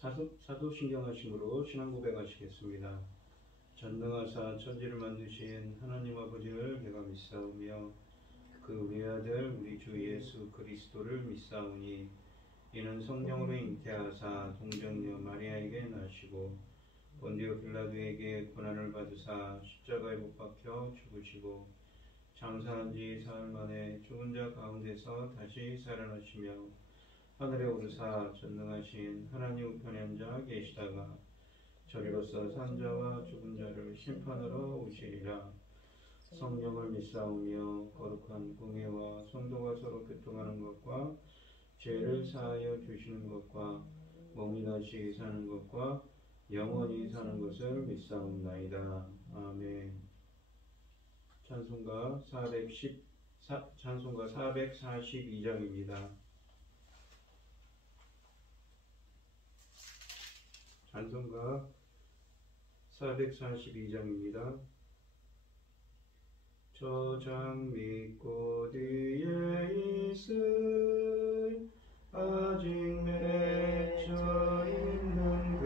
사도신경하심으로 신앙 고백하시겠습니다. 전능하사 천지를 만드신 하나님 아버지를 내가 믿사오며 그 외아들 우리 주 예수 그리스도를 믿사오니 이는 성령으로 잉태하사 동정녀 마리아에게 나시고 본디오 빌라도에게 고난을 받으사 십자가에 못 박혀 죽으시고 장사한 지 사흘 만에 죽은 자 가운데서 다시 살아나시며 하늘에 오르사 전능하신 하나님 우편에 앉아 계시다가 저리로서 산자와 죽은 자를 심판하러 오시리라. 성령을 믿사오며 거룩한 공회와 성도가 서로 교통하는 것과 죄를 사하여 주시는 것과 몸이 다시 사는 것과 영원히 사는 것을 믿사옵나이다. 아멘. 찬송가 442장입니다. 찬송가 442장입니다. 저장 믿고 뒤에 있을 아직 맺혀 있는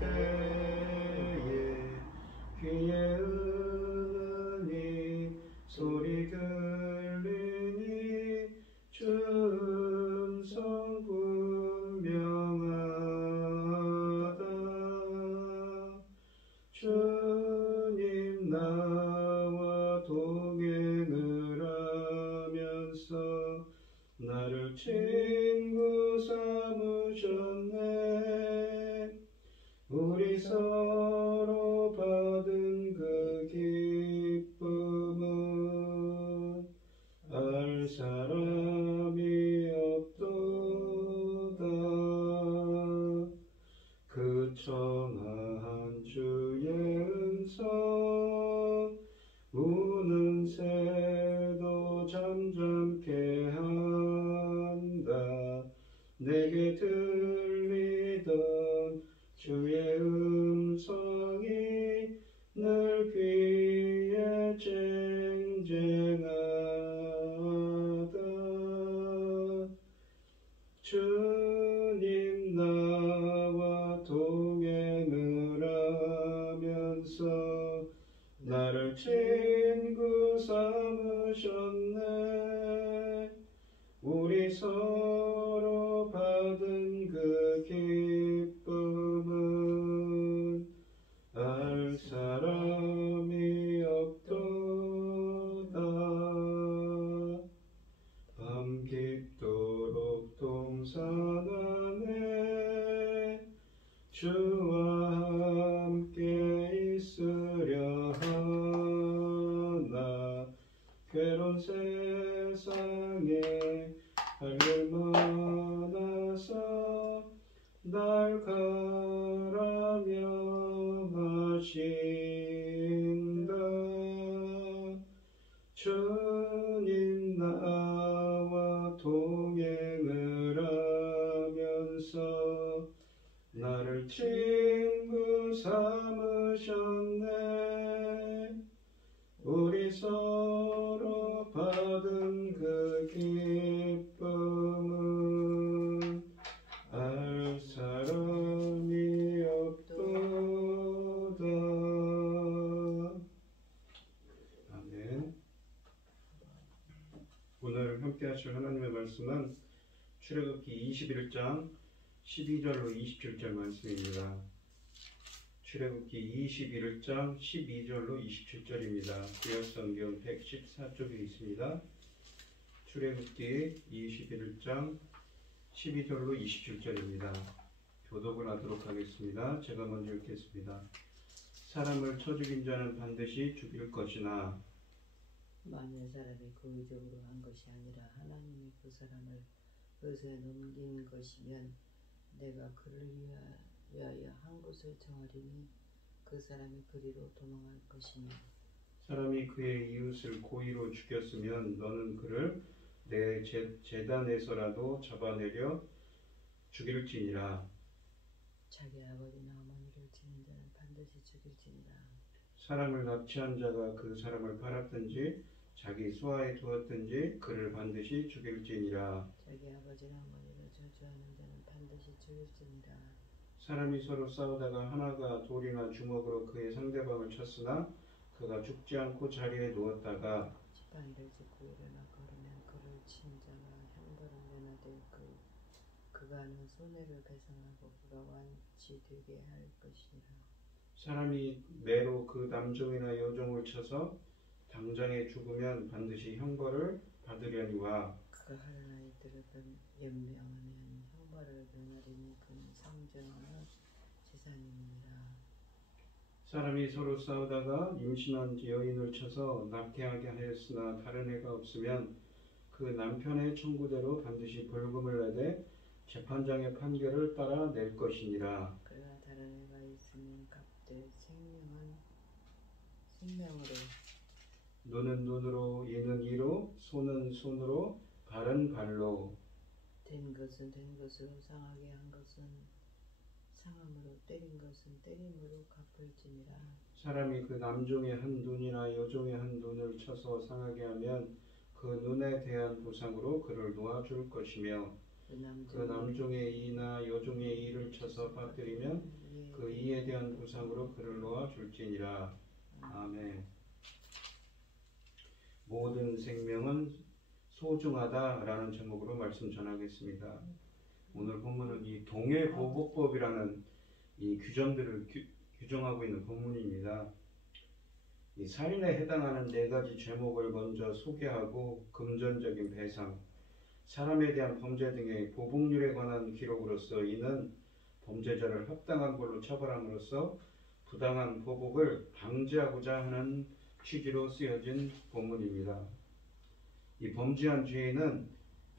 그때에 귀에 은이 소리 들리니 음성 분명하다. 주님 나와 동행을 하면서 나를 친구 삼으셨네. 우리 서로 받은 그 기쁨은 알 사람이 없도다. 그 청아한 주의 음성 우는 새도 잠잠케 한다. 내게 들리던 주의 음성이 늘 귀에 쟁쟁하다. 주님 나와 동행을 하면서 나를 친구 삼으셨네. 우리 서로 받은 그 기쁨은 알 사람이 없도다. 밤 깊도록 동산 안에 주와 함께 있으려 하나. 괴로운 세상에 할 일 많아서 날 가라며 마신다. 주님 나와 동행을 하면서 나를 친구 삼으셨네. 우리 서로 받은 그 기쁨은 알 사람이 없도다. 아멘. 오늘 함께 하실 하나님의 말씀은 출애굽기 21장 12절로 27절 말씀입니다. 출애굽기 21장 12절로 27절입니다. 구약성경 114쪽에 있습니다. 출애굽기 21장 12절로 27절입니다. 교독을 하도록 하겠습니다. 제가 먼저 읽겠습니다. 사람을 쳐 죽인 자는 반드시 죽일 것이나 만일 사람이 고의적으로 한 것이 아니라 하나님이 그 사람을 의에 넘긴 것이면 내가 그를 위하여 한 곳을 정하리니 그 사람이 그리로 도망할 것이며 사람이 그의 이웃을 고의로 죽였으면 너는 그를 내 제단에서라도 잡아내려 죽일지니라. 자기 아버지나 어머니를 치는 자는 반드시 죽일지니라. 사람을 납치한 자가 그 사람을 팔았든지 자기 수하에 두었든지 그를 반드시 죽일지니라. 자기 아버지나 어머니를 저주하는 자는 반드시 죽일지니라. 사람이 서로 싸우다가 하나가 돌이나 주먹으로 그의 상대방을 쳤으나 그가 죽지 않고 자리에 누웠다가 지팡이를 짚고 일어나 걸으면 그를 친 자가 형벌을 면하되 그가 는 손해를 배상하고 그가 완치 되게 할 것이니라. 사람이 매로 그 남종이나 여종을 쳐서 당장에 죽으면 반드시 형벌을 받으려니와 그가 할 아이들을 연명하면 형벌을 면하리니 그는 성전의 재산이니라. 사람이 서로 싸우다가 임신한 여인을 쳐서 낙태하게 하였으나 다른 애가 없으면 그 남편의 청구대로 반드시 벌금을 내되 재판장의 판결을 따라 낼 것이니라. 그러나 다른 애가 있으면 값되 생명은 생명으로 눈은 눈으로 이는 이로 손은 손으로 발은 발로 된 것은 된 것으로 상하게 한 것은 상함으로 때린 것은 때림으로 갚을지니라. 사람이 그 남종의 한 눈이나 여종의 한 눈을 쳐서 상하게 하면 그 눈에 대한 보상으로 그를 놓아줄 것이며 그 남종의 이나 여종의 이를 쳐서 빠뜨리면 그 이에 대한 보상으로 그를 놓아줄지니라. 아멘. 모든 생명은 소중하다라는 제목으로 말씀 전하겠습니다. 오늘 본문은 이 동해보복법이라는 이 규정들을 규정하고 있는 본문입니다. 이 살인에 해당하는 4가지 죄목을 먼저 소개하고 금전적인 배상, 사람에 대한 범죄 등의 보복률에 관한 기록으로서 이는 범죄자를 합당한 걸로 처벌함으로써 부당한 보복을 방지하고자 하는 취지로 쓰여진 본문입니다. 이 범죄한 죄인은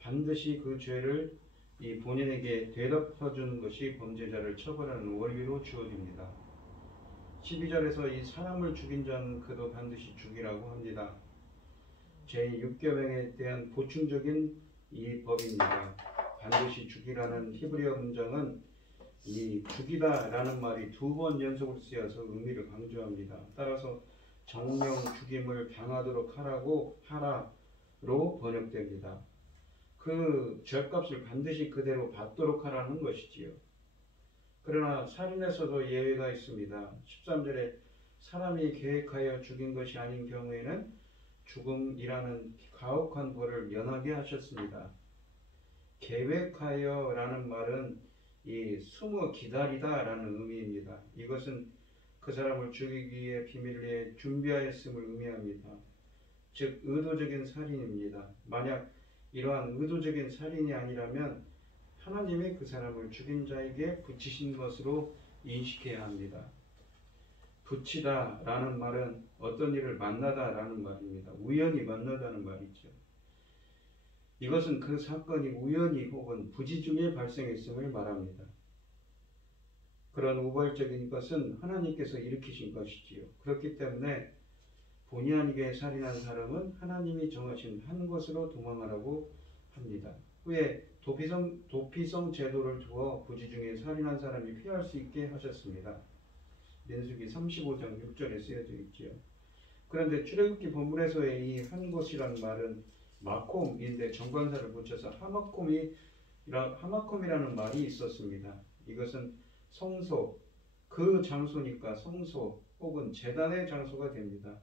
반드시 그 죄를 이 본인에게 되갚아주는 것이 범죄자를 처벌하는 원리로 주어집니다. 12절에서 이 사람을 죽인 자는 그도 반드시 죽이라고 합니다. 제6계명에 대한 보충적인 이 법입니다. 반드시 죽이라는 히브리어 문장은 이 죽이다라는 말이 2번 연속으로 쓰여서 의미를 강조합니다. 따라서 정령 죽임을 당하도록 하라로 번역됩니다. 그 죄값을 반드시 그대로 받도록 하라는 것이지요. 그러나 살인에서도 예외가 있습니다. 13절에 사람이 계획하여 죽인 것이 아닌 경우에는 죽음이라는 가혹한 벌을 면하게 하셨습니다. 계획하여라는 말은 이 숨어 기다리다라는 의미입니다. 이것은 그 사람을 죽이기 위해 비밀리에 준비하였음을 의미합니다. 즉 의도적인 살인입니다. 만약 이러한 의도적인 살인이 아니라면 하나님이 그 사람을 죽인 자에게 붙이신 것으로 인식해야 합니다. 붙이다라는 말은 어떤 일을 만나다라는 말입니다. 우연히 만나다는 말이죠. 이것은 그 사건이 우연히 혹은 부지 중에 발생했음을 말합니다. 그런 우발적인 것은 하나님께서 일으키신 것이지요. 그렇기 때문에 본의 아니게 살인한 사람은 하나님이 정하신 한 곳으로 도망하라고 합니다. 후에 도피성 제도를 두어 부지 중에 살인한 사람이 피할 수 있게 하셨습니다. 민수기 35장 6절에 쓰여져 있지요. 그런데 출애굽기 본문에서의 이 한 곳이란 말은 마콤인데 정관사를 붙여서 하마콤이라는 말이 있었습니다. 이것은 성소, 그 장소니까 성소 혹은 제단의 장소가 됩니다.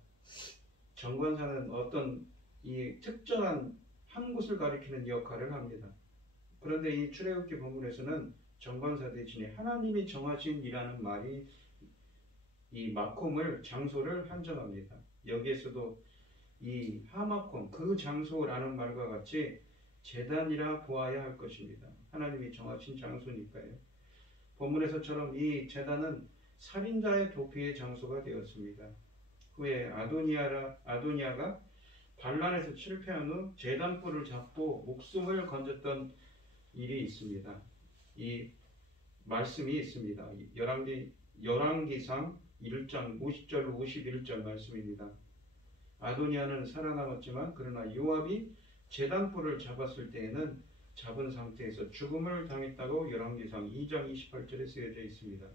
정관사는 어떤 이 특정한 한 곳을 가리키는 역할을 합니다. 그런데 이 출애굽기 본문에서는 정관사 대신에 하나님이 정하신 이라는 말이 이 마콤을 장소를 한정합니다. 여기에서도 이 하마콤 그 장소라는 말과 같이 제단이라 보아야 할 것입니다. 하나님이 정하신 장소니까요. 본문에서처럼 이 제단은 살인자의 도피의 장소가 되었습니다. 후에 아도니아가 반란에서 실패한 후 제단불을 잡고 목숨을 건졌던 일이 있습니다. 이 말씀이 있습니다. 열왕기상 1장 50절 51절 말씀입니다. 아도니아는 살아남았지만 그러나 요압이 제단불을 잡았을 때에는 잡은 상태에서 죽음을 당했다고 열왕기상 2장 28절에 쓰여져 있습니다.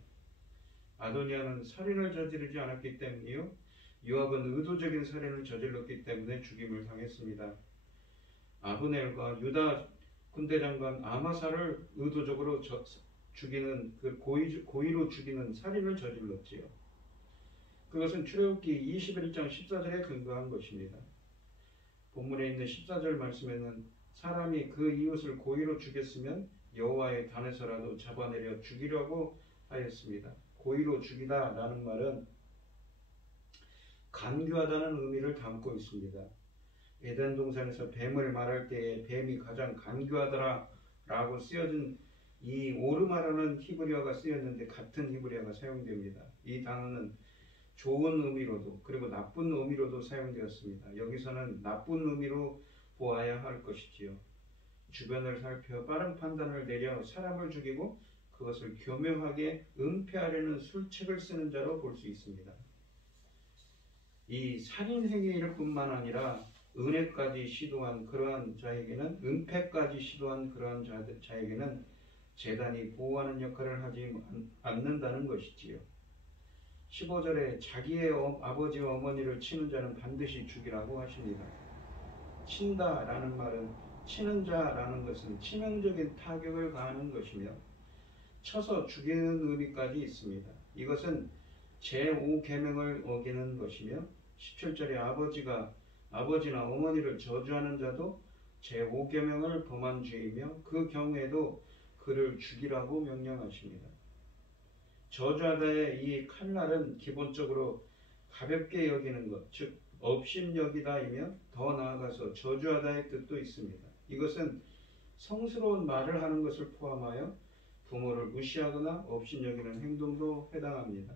아도니아는 살인을 저지르지 않았기 때문이요, 요압은 의도적인 살인을 저질렀기 때문에 죽임을 당했습니다. 아브넬과 유다 군대장관 아마사를 의도적으로 죽이는 그 고의로 죽이는 살인을 저질렀지요. 그것은 출애굽기 21장 14절에 근거한 것입니다. 본문에 있는 14절 말씀에는 사람이 그 이웃을 고의로 죽였으면 여호와의 단에서라도 잡아내려 죽이려고 하였습니다. 고의로 죽이다라는 말은 간교하다는 의미를 담고 있습니다. 에덴 동산에서 뱀을 말할 때에 뱀이 가장 간교하더라라고 쓰여진 이 오르마라는 히브리어가 쓰였는데 같은 히브리어가 사용됩니다. 이 단어는 좋은 의미로도 그리고 나쁜 의미로도 사용되었습니다. 여기서는 나쁜 의미로 보아야 할 것이지요. 주변을 살펴 빠른 판단을 내려 사람을 죽이고 그것을 교묘하게 은폐하려는 술책을 쓰는 자로 볼 수 있습니다. 이 살인 행위일 뿐만 아니라 은폐까지 시도한 그러한 자에게는 제단이 보호하는 역할을 하지 않는다는 것이지요. 15절에 자기의 아버지와 어머니를 치는 자는 반드시 죽이라고 하십니다. 친다라는 말은 치는 자라는 것은 치명적인 타격을 가하는 것이며 쳐서 죽이는 의미까지 있습니다. 이것은 제5계명을 어기는 것이며 17절에 아버지나 어머니를 저주하는 자도 제5계명을 범한 죄이며 그 경우에도 그를 죽이라고 명령하십니다. 저주하다의 이 칼날은 기본적으로 가볍게 여기는 것, 즉 업신여기다이며 더 나아가서 저주하다의 뜻도 있습니다. 이것은 성스러운 말을 하는 것을 포함하여 부모를 무시하거나 업신여기는 행동도 해당합니다.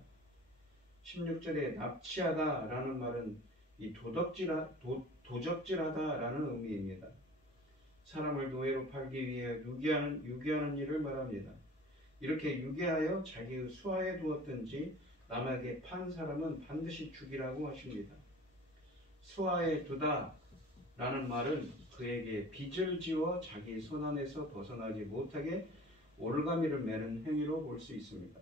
16절에 납치하다라는 말은 이 도적질하다라는 의미입니다. 사람을 노예로 팔기 위해 유기하는 일을 말합니다. 이렇게 유기하여 자기의 수하에 두었든지 남에게 판 사람은 반드시 죽이라고 하십니다. 수하에 두다라는 말은 그에게 빚을 지워 자기 손안에서 벗어나지 못하게 올가미를 매는 행위로 볼 수 있습니다.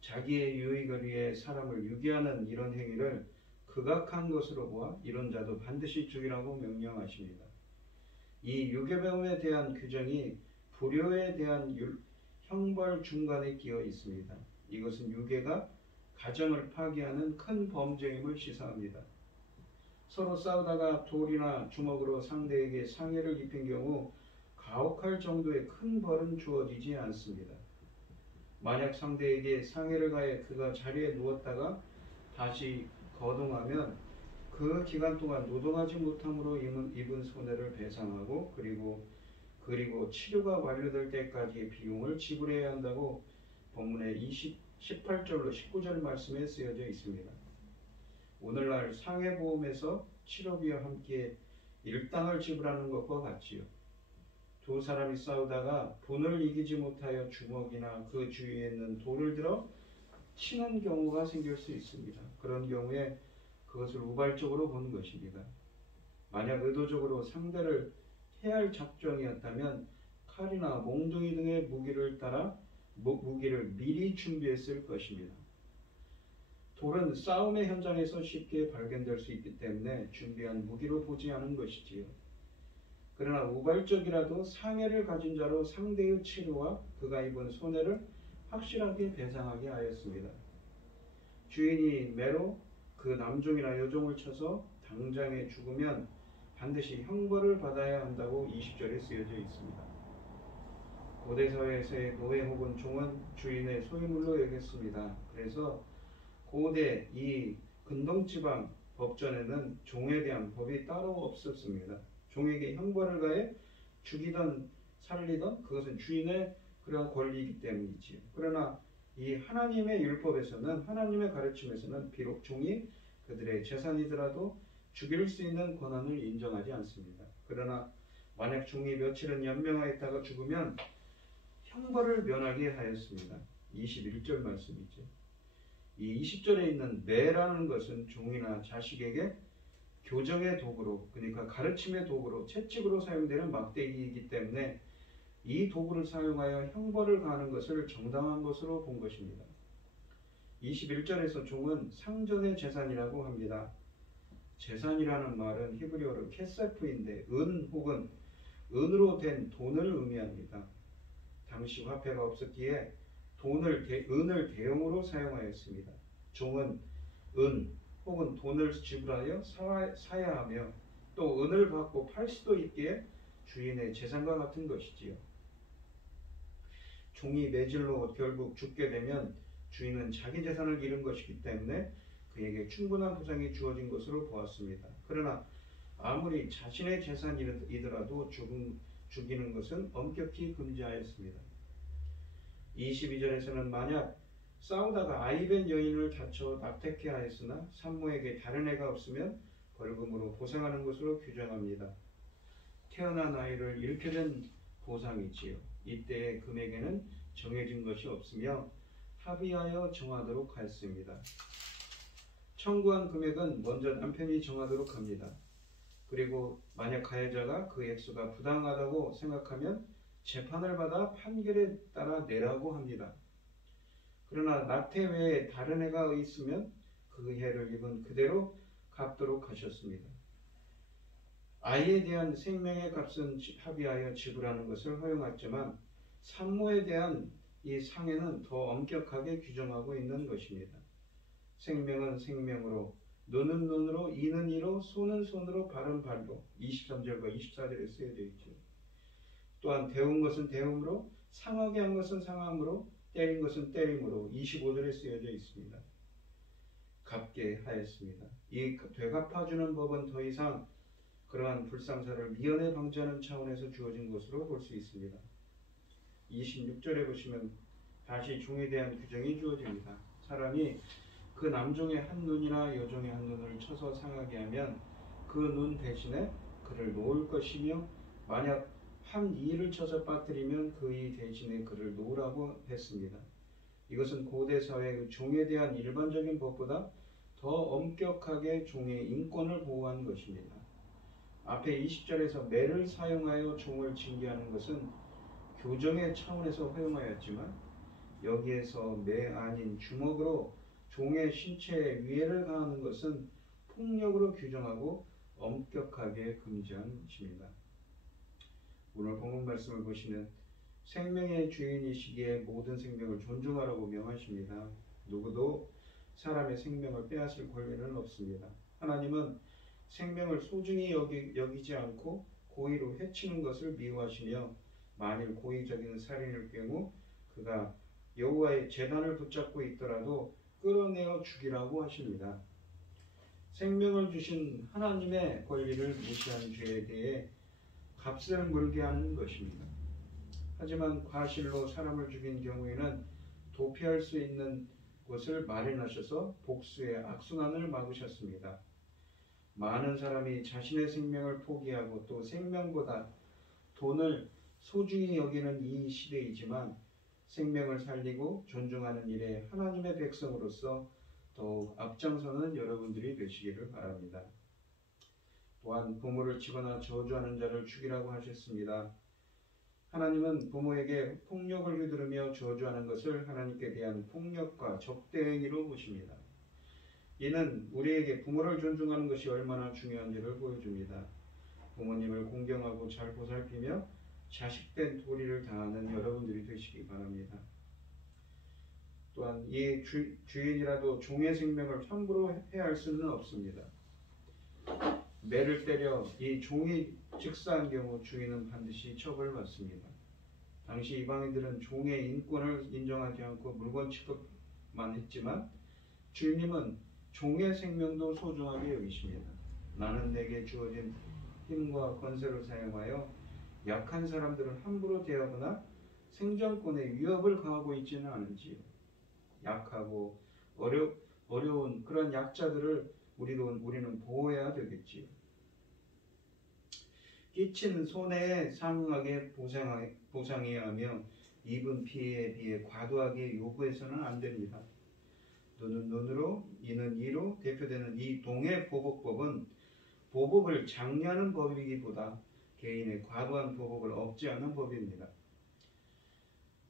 자기의 유익을 위해 사람을 유기하는 이런 행위를 극악한 것으로 보아 이런 자도 반드시 죽이라고 명령하십니다. 이 유괴범에 대한 규정이 불효에 대한 형벌 중간에 끼어 있습니다. 이것은 유괴가 가정을 파괴하는 큰 범죄임을 시사합니다. 서로 싸우다가 돌이나 주먹으로 상대에게 상해를 입힌 경우 가혹할 정도의 큰 벌은 주어지지 않습니다. 만약 상대에게 상해를 가해 그가 자리에 누웠다가 다시 거동하면 그 기간 동안 노동하지 못함으로 입은 손해를 배상하고 그리고 치료가 완료될 때까지의 비용을 지불해야 한다고 본문의 18절로 19절 말씀에 쓰여져 있습니다. 오늘날 상해보험에서 치료비와 함께 일당을 지불하는 것과 같지요. 두 사람이 싸우다가 분을 이기지 못하여 주먹이나 그 주위에 있는 돌을 들어 치는 경우가 생길 수 있습니다. 그런 경우에 그것을 우발적으로 보는 것입니다. 만약 의도적으로 상대를 해할 작정이었다면 칼이나 몽둥이 등의 무기를 미리 준비했을 것입니다. 돌은 싸움의 현장에서 쉽게 발견될 수 있기 때문에 준비한 무기로 보지 않은 것이지요. 그러나 우발적이라도 상해를 가진 자로 상대의 치료와 그가 입은 손해를 확실하게 배상하게 하였습니다. 주인이 매로 그 남종이나 여종을 쳐서 당장에 죽으면 반드시 형벌을 받아야 한다고 20절에 쓰여져 있습니다. 고대 사회에서의 노예 혹은 종은 주인의 소유물로 여겼습니다. 그래서 고대 이 근동지방 법전에는 종에 대한 법이 따로 없었습니다. 종에게 형벌을 가해 죽이든 살리든 그것은 주인의 그런 권리이기 때문이지요. 그러나 이 하나님의 율법에서는 하나님의 가르침에서는 비록 종이 그들의 재산이더라도 죽일 수 있는 권한을 인정하지 않습니다. 그러나 만약 종이 며칠은 연명하였다가 죽으면 형벌을 면하게 하였습니다. 21절 말씀이죠. 이 20절에 있는 매라는 것은 종이나 자식에게 교정의 도구로, 그러니까 가르침의 도구로, 채찍으로 사용되는 막대기이기 때문에 이 도구를 사용하여 형벌을 가하는 것을 정당한 것으로 본 것입니다. 21절에서 종은 상전의 재산이라고 합니다. 재산이라는 말은 히브리어로 케세프인데 은 혹은 은으로 된 돈을 의미합니다. 당시 화폐가 없었기에 은을 대용으로 사용하였습니다. 종은 은 혹은 돈을 지불하여 사야 하며 또 은을 받고 팔 수도 있기에 주인의 재산과 같은 것이지요. 종이 매질로 결국 죽게 되면 주인은 자기 재산을 잃은 것이기 때문에 그에게 충분한 보상이 주어진 것으로 보았습니다. 그러나 아무리 자신의 재산이더라도 죽이는 것은 엄격히 금지하였습니다. 22절에서는 만약 싸우다가 아이벤 여인을 다쳐 납득해 하였으나 산모에게 다른 애가 없으면 벌금으로 보상하는 것으로 규정합니다. 태어난 아이를 잃게 된 보상이지요. 이때의 금액에는 정해진 것이 없으며 합의하여 정하도록 하였습니다. 청구한 금액은 먼저 남편이 정하도록 합니다. 그리고 만약 가해자가 그 액수가 부당하다고 생각하면 재판을 받아 판결에 따라 내라고 합니다. 그러나 낙태 외에 다른 애가 있으면 그 해를 입은 그대로 갚도록 하셨습니다. 아이에 대한 생명의 값은 합의하여 지불하는 것을 허용했지만 산모에 대한 이 상해는 더 엄격하게 규정하고 있는 것입니다. 생명은 생명으로, 눈은 눈으로, 이는 이로, 손은 손으로, 발은 발로 23절과 24절에 쓰여져 있죠. 또한 대운 것은 대움으로, 상하게 한 것은 상함으로, 때린 것은 때림으로 25절에 쓰여져 있습니다. 갚게 하였습니다. 이 되갚아주는 법은 더 이상 그러한 불상사를 미연에 방지하는 차원에서 주어진 것으로 볼 수 있습니다. 26절에 보시면 다시 종에 대한 규정이 주어집니다. 사람이 그 남종의 한 눈이나 여종의 한 눈을 쳐서 상하게 하면 그 눈 대신에 그를 놓을 것이며 만약 한 이를 쳐서 빠뜨리면 그 이 대신에 그를 놓으라고 했습니다. 이것은 고대 사회의 종에 대한 일반적인 법보다 더 엄격하게 종의 인권을 보호한 것입니다. 앞에 20절에서 매를 사용하여 종을 징계하는 것은 교정의 차원에서 허용하였지만 여기에서 매 아닌 주먹으로 종의 신체에 위해를 가하는 것은 폭력으로 규정하고 엄격하게 금지한 것입니다. 오늘 본문 말씀을 보시면 생명의 주인이시기에 모든 생명을 존중하라고 명하십니다. 누구도 사람의 생명을 빼앗을 권리는 없습니다. 하나님은 생명을 소중히 여기지 않고 고의로 해치는 것을 미워하시며 만일 고의적인 살인일 경우 그가 여호와의 제단을 붙잡고 있더라도 끌어내어 죽이라고 하십니다. 생명을 주신 하나님의 권리를 무시한 죄에 대해 값을 물게 하는 것입니다. 하지만 과실로 사람을 죽인 경우에는 도피할 수 있는 곳을 마련하셔서 복수의 악순환을 막으셨습니다. 많은 사람이 자신의 생명을 포기하고 또 생명보다 돈을 소중히 여기는 이 시대이지만 생명을 살리고 존중하는 일에 하나님의 백성으로서 더욱 앞장서는 여러분들이 되시기를 바랍니다. 또한 부모를 치거나 저주하는 자를 죽이라고 하셨습니다. 하나님은 부모에게 폭력을 휘두르며 저주하는 것을 하나님께 대한 폭력과 적대행위로 보십니다. 이는 우리에게 부모를 존중하는 것이 얼마나 중요한지를 보여줍니다. 부모님을 공경하고 잘 보살피며 자식된 도리를 다하는 여러분들이 되시기 바랍니다. 또한 이 주인이라도 종의 생명을 함부로 해할 수는 없습니다. 매를 때려 이 종이 직사한 경우 주인은 반드시 처벌받습니다. 당시 이방인들은 종의 인권을 인정하지 않고 물건 취급만 했지만 주님은 종의 생명도 소중하게 여기십니다. 나는 내게 주어진 힘과 권세를 사용하여 약한 사람들을 함부로 대하거나 생존권에 위협을 가하고 있지는 않은지요. 약하고 어려운 그런 약자들을 우리는 보호해야 되겠지요. 끼친 손해에 상응하게 보상해야 하며 입은 피해에 비해 과도하게 요구해서는 안 됩니다. 눈은 눈으로, 이는 이로 대표되는 이 동해 보복법은 보복을 장려하는 법이기보다 개인의 과도한 보복을 억제하는 법입니다.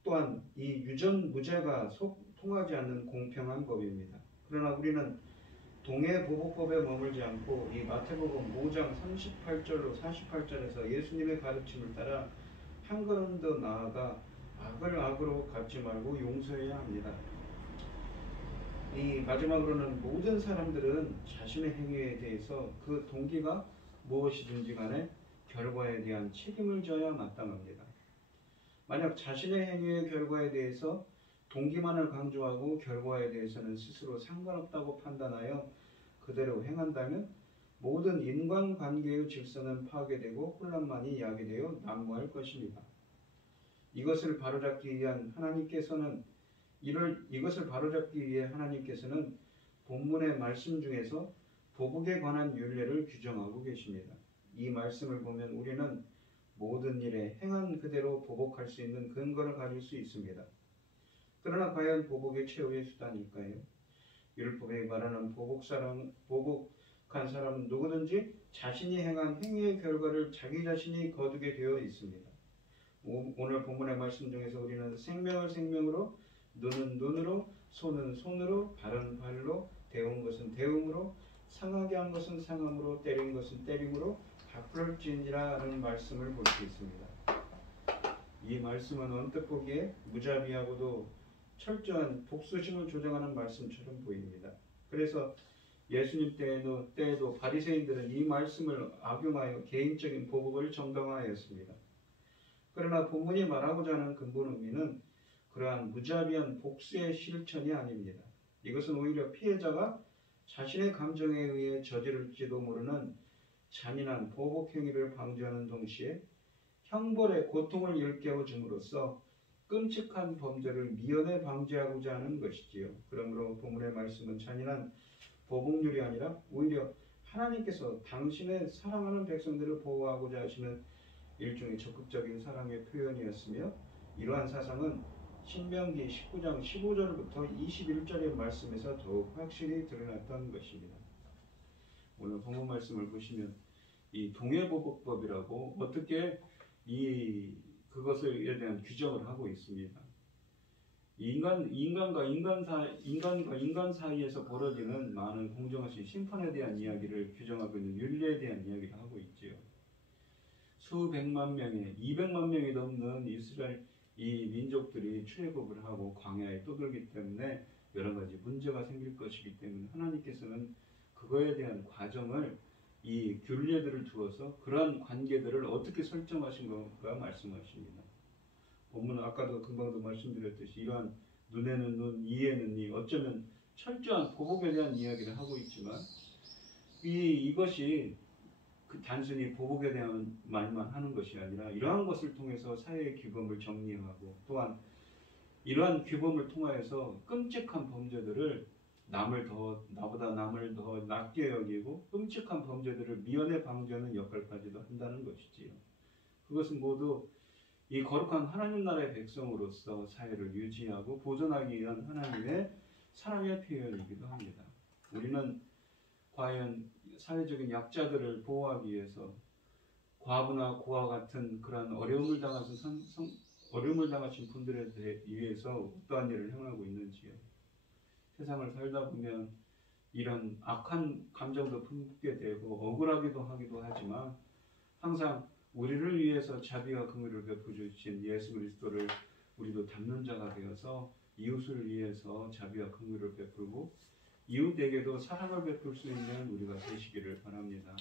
또한 이 유전무죄가 통하지 않는 공평한 법입니다. 그러나 우리는 동해 보복법에 머물지 않고 이 마태복음 5장 38절로 48절에서 예수님의 가르침을 따라 한 걸음 더 나아가 악을 악으로 갚지 말고 용서해야 합니다. 이 마지막으로는 모든 사람들은 자신의 행위에 대해서 그 동기가 무엇이든지 간에 결과에 대한 책임을 져야 마땅합니다. 만약 자신의 행위의 결과에 대해서 동기만을 강조하고 결과에 대해서는 스스로 상관없다고 판단하여 그대로 행한다면 모든 인간관계의 질서는 파괴되고 혼란만이 야기되어 난무할 것입니다. 이것을 바로잡기 위해 하나님께서는 본문의 말씀 중에서 보복에 관한 율례를 규정하고 계십니다. 이 말씀을 보면 우리는 모든 일에 행한 그대로 보복할 수 있는 근거를 가질 수 있습니다. 그러나 과연 보복이 최후의 수단일까요? 율법에 말하는 보복한 사람은 누구든지 자신이 행한 행위의 결과를 자기 자신이 거두게 되어 있습니다. 오늘 본문의 말씀 중에서 우리는 생명을 생명으로, 눈은 눈으로, 손은 손으로, 발은 발로, 데운 것은 데움으로, 상하게 한 것은 상함으로, 때린 것은 때림으로 갚을지니라는 말씀을 볼 수 있습니다. 이 말씀은 언뜻 보기에 무자비하고도 철저한 복수심을 조장하는 말씀처럼 보입니다. 그래서 예수님 때에도 바리새인들은 이 말씀을 악용하여 개인적인 보복을 정당화하였습니다. 그러나 본문이 말하고자 하는 근본 의미는 그러한 무자비한 복수의 실천이 아닙니다. 이것은 오히려 피해자가 자신의 감정에 의해 저지를지도 모르는 잔인한 보복 행위를 방지하는 동시에 형벌의 고통을 일깨워줌으로써 끔찍한 범죄를 미연에 방지하고자 하는 것이지요. 그러므로 본문의 말씀은 잔인한 보복률이 아니라 오히려 하나님께서 당신의 사랑하는 백성들을 보호하고자 하시는 일종의 적극적인 사랑의 표현이었으며, 이러한 사상은 신명기 19장 15절부터 21절의 말씀에서 더욱 확실히 드러났던 것입니다. 오늘 본문 말씀을 보시면 이 동해보복법이라고 어떻게 그것에 대한 규정을 하고 있습니다. 인간과 인간 사이에서 벌어지는 많은 공정하신 심판에 대한 이야기를 규정하고 있는 윤리에 대한 이야기를 하고 있지요. 수백만 명의 200만 명이 넘는 이스라엘 이 민족들이 출애굽을 하고 광야에 떠들기 때문에 여러 가지 문제가 생길 것이기 때문에 하나님께서는 그거에 대한 과정을 이 균례들을 두어서 그러한 관계들을 어떻게 설정하신 건가 말씀하십니다. 본문은 아까도 금방도 말씀드렸듯이 이러한 눈에는 눈, 이에는 이, 어쩌면 철저한 보복에 대한 이야기를 하고 있지만 이것이 단순히 보복에 대한 말만 하는 것이 아니라 이러한 것을 통해서 사회의 규범을 정리하고 또한 이러한 규범을 통하여서 끔찍한 범죄들을 나보다 남을 더 낮게 여기고 끔찍한 범죄들을 미연에 방지하는 역할까지도 한다는 것이지요. 그것은 모두 이 거룩한 하나님 나라의 백성으로서 사회를 유지하고 보존하기 위한 하나님의 사랑의 표현이기도 합니다. 우리는 과연 사회적인 약자들을 보호하기 위해서 과부나 고아 같은 그런 어려움을 당하신 분들에 위해서 어떠한 일을 행하고 있는지요. 세상을 살다 보면 이런 악한 감정도 품게 되고 억울하기도 하기도 하지만 항상 우리를 위해서 자비와 긍휼을 베풀어 주신 예수 그리스도를 우리도 닮는 자가 되어서 이웃을 위해서 자비와 긍휼을 베풀고 이웃에게도 사랑을 베풀 수 있는 우리가 되시기를 바랍니다.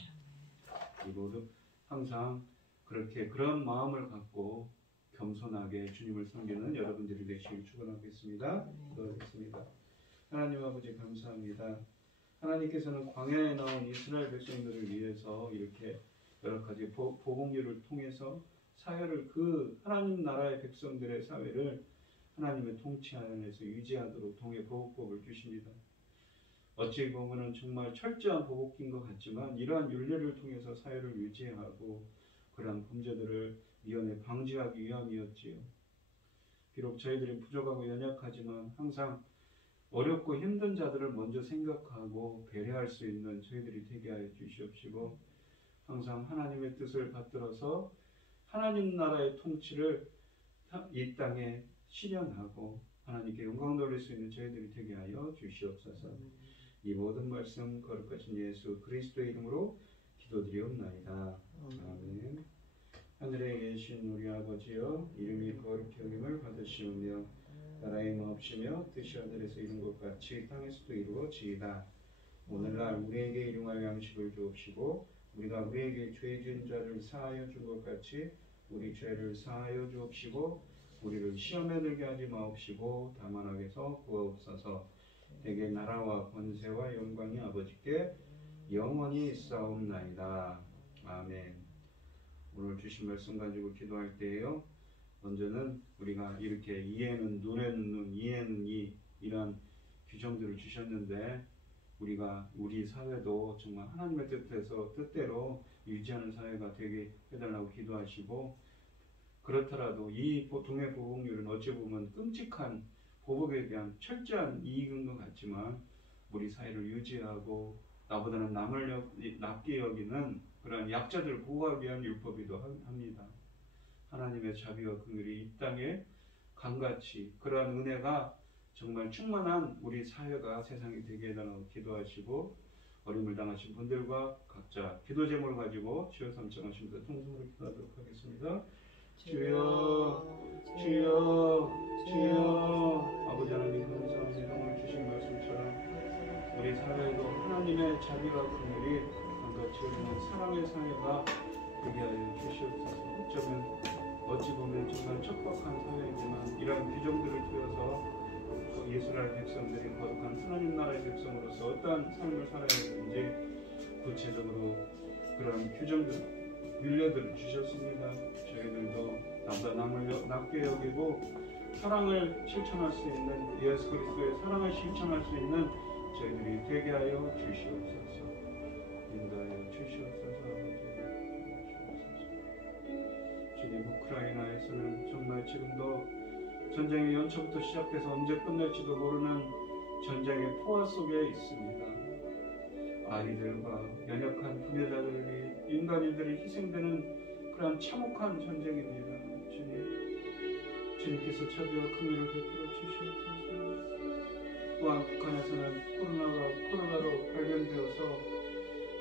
이 모두 항상 그런 마음을 갖고 겸손하게 주님을 섬기는 여러분들이 되시길 축원하겠습니다. 기도하겠습니다. 하나님 아버지 감사합니다. 하나님께서는 광야에 나온 이스라엘 백성들을 위해서 이렇게 여러 가지 보복률을 통해서 사회를 하나님 나라의 백성들의 사회를 하나님의 통치 안에서 유지하도록 동해보복법을 주십니다. 어찌 보면 정말 철저한 보복인 것 같지만 이러한 율례를 통해서 사회를 유지하고 그러한 범죄들을 미연에 방지하기 위함이었지요. 비록 저희들이 부족하고 연약하지만 항상 어렵고 힘든 자들을 먼저 생각하고 배려할 수 있는 저희들이 되게 하여 주시옵시고 항상 하나님의 뜻을 받들어서 하나님 나라의 통치를 이 땅에 실현하고 하나님께 영광 돌릴 수 있는 저희들이 되게 하여 주시옵소서. 이 모든 말씀 거룩하신 예수 그리스도의 이름으로 기도드리옵나이다. 아멘. 하늘에 계신 우리 아버지여, 이름이 거룩히 여김을 받으시오며 나라의 마옵시며 뜻이 하늘에서 이룬 것 같이 땅에서도 이루어지이다. 오늘날 우리에게 일용할 양식을 주옵시고 우리가 우리에게 죄 지은 자를 사하여 준 것 같이 우리 죄를 사하여 주옵시고 우리를 시험에 들게 하지 마옵시고 다만 악에서 구하옵소서. 대개 나라와 권세와 영광이 아버지께 영원히 있사옵나이다. 아멘. 오늘 주신 말씀 가지고 기도할 때에요, 먼저는 우리가 이렇게 이에는 눈에는 눈, 이에는 이 이런 규정들을 주셨는데 우리가 우리 사회도 정말 하나님의 뜻대로 유지하는 사회가 되게 해달라고 기도하시고, 그렇더라도 이 보통의 보복률은 어찌 보면 끔찍한 보복에 대한 철저한 이익인 것 같지만 우리 사회를 유지하고 나보다는 남을 낮게 여기는 그런 약자들을 보호하기 위한 율법이기도 합니다. 하나님의 자비와 긍휼이 이 땅에 강같이 그러한 은혜가 정말 충만한 우리 사회가 세상이 되게 해달라고 기도하시고, 어림을 당하신 분들과 각자 기도 제목을 가지고 주여 삼청하십니다. 통성으로 기도하도록 하겠습니다. 주여, 주여, 주여. 아버지 하나님 감사합니다. 오늘 주신 말씀처럼 우리 사회도 하나님의 자비와 긍휼이 강같이 흐르는 사랑의 사회가 되게 하여 주시옵소서. 어찌 보면 정말 척박한 사회이지만 이러한 규정들을 통해서 이스라엘 백성들이 거룩한 하나님 나라의 백성으로서 어떠한 삶을 살아야 되는지 구체적으로 그런 규정들, 윤례들을 주셨습니다. 저희들도 나보다 남을 낮게 여기고 사랑을 실천할 수 있는, 예수 그리스도의 사랑을 실천할 수 있는 저희들이 되게 하여 주시옵소서. 인도하여 주시옵소서. 주님, 우크라이나에서는 정말 지금도 전쟁이 연초부터 시작돼서 언제 끝날지도 모르는 전쟁의 포화 속에 있습니다. 아이들과 연약한 부녀자들이, 인간인들이 희생되는 그런 참혹한 전쟁입니다. 주님께서 자비와 긍휼을 베풀어 주시옵소서. 또한 북한에서는 코로나로 발견되어서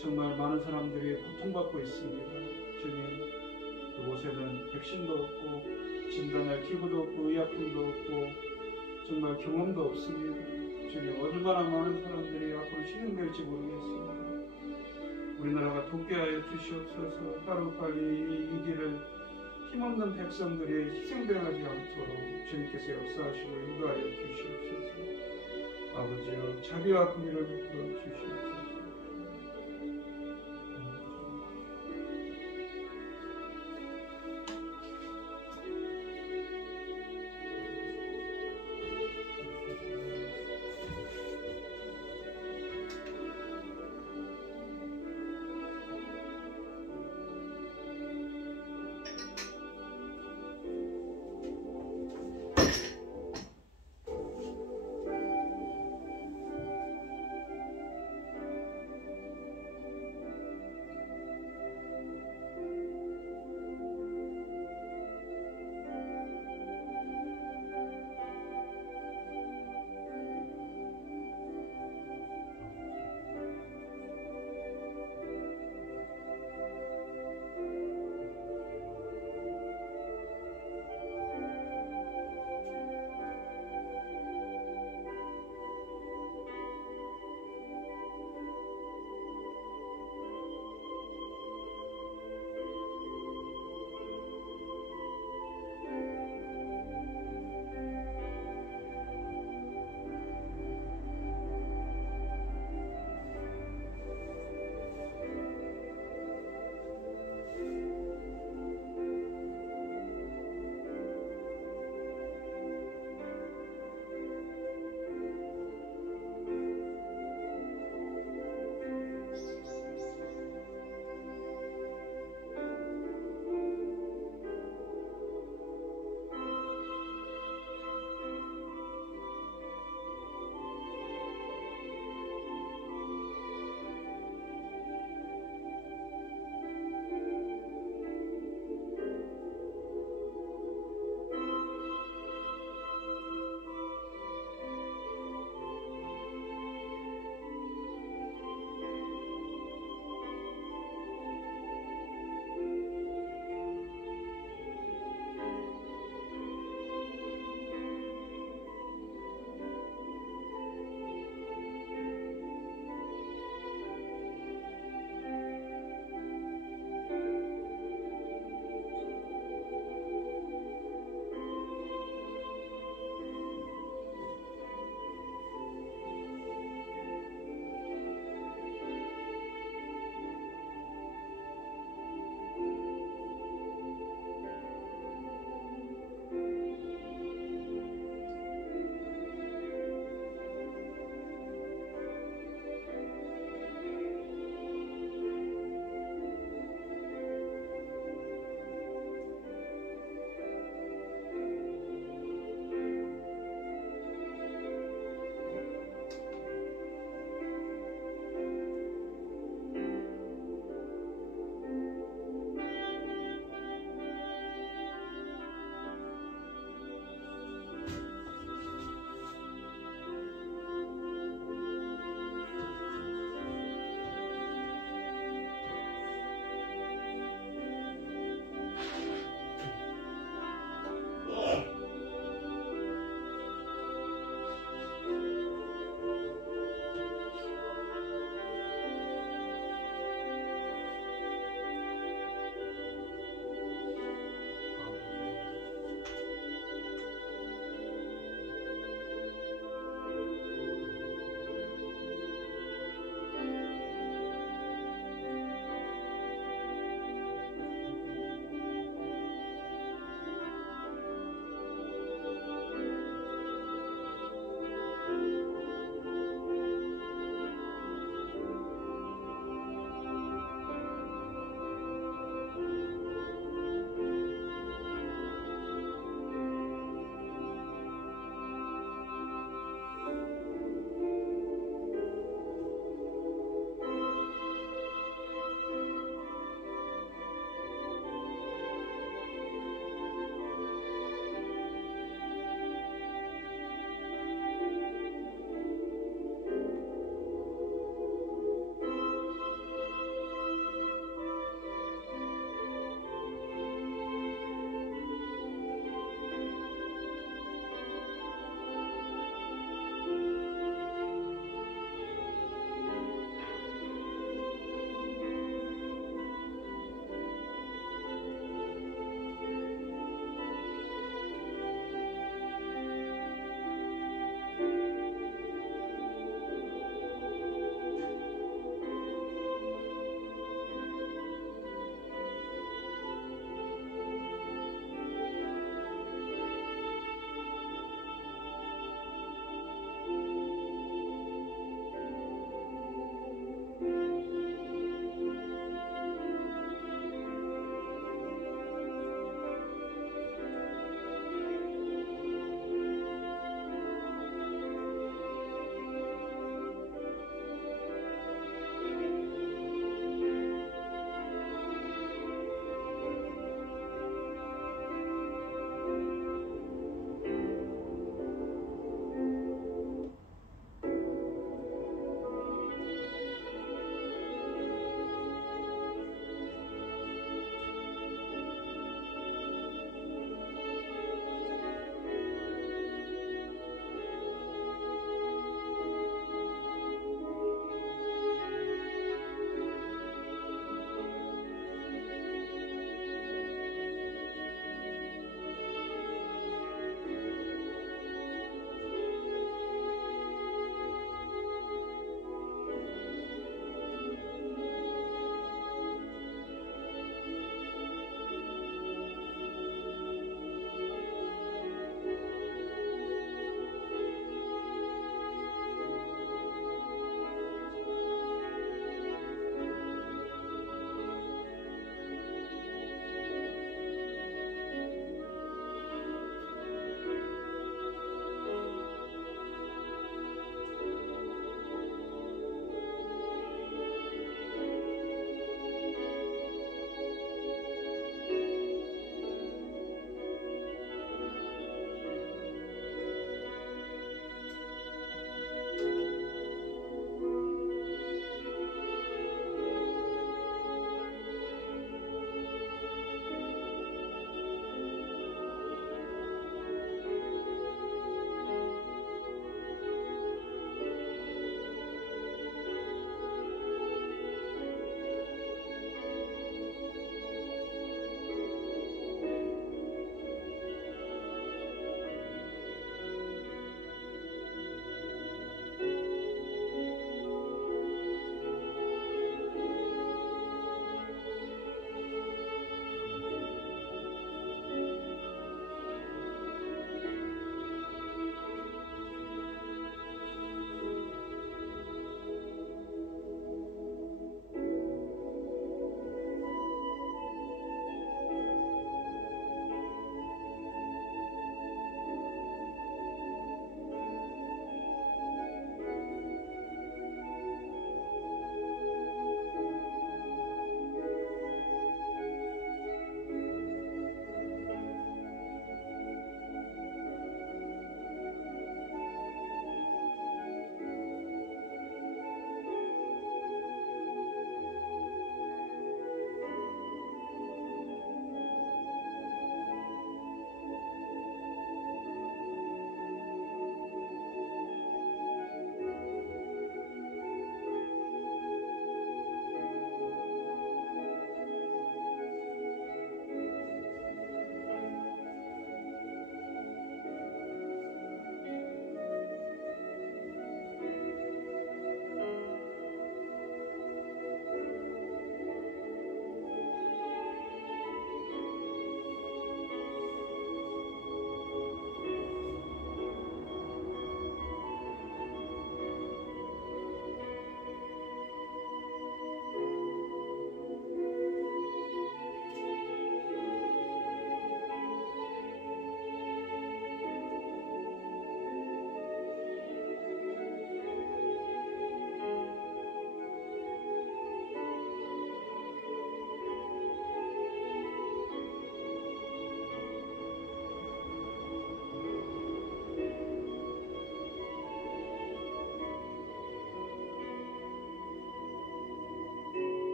정말 많은 사람들이 고통받고 있습니다. 주님, 그곳에는 백신도 없고 진단할 기구도 없고 의약품도 없고 정말 경험도 없습니다. 주님, 얼마나 많은 사람들이 앞으로 희생될지 모르겠습니다. 우리나라가 돕게 하여 주시옵소서. 하루빨리 이 길을 힘없는 백성들이 희생당하지 않도록 주님께서 역사하시고 인도하여 주시옵소서. 아버지여, 자비와 긍휼을 베풀어 주시옵소서.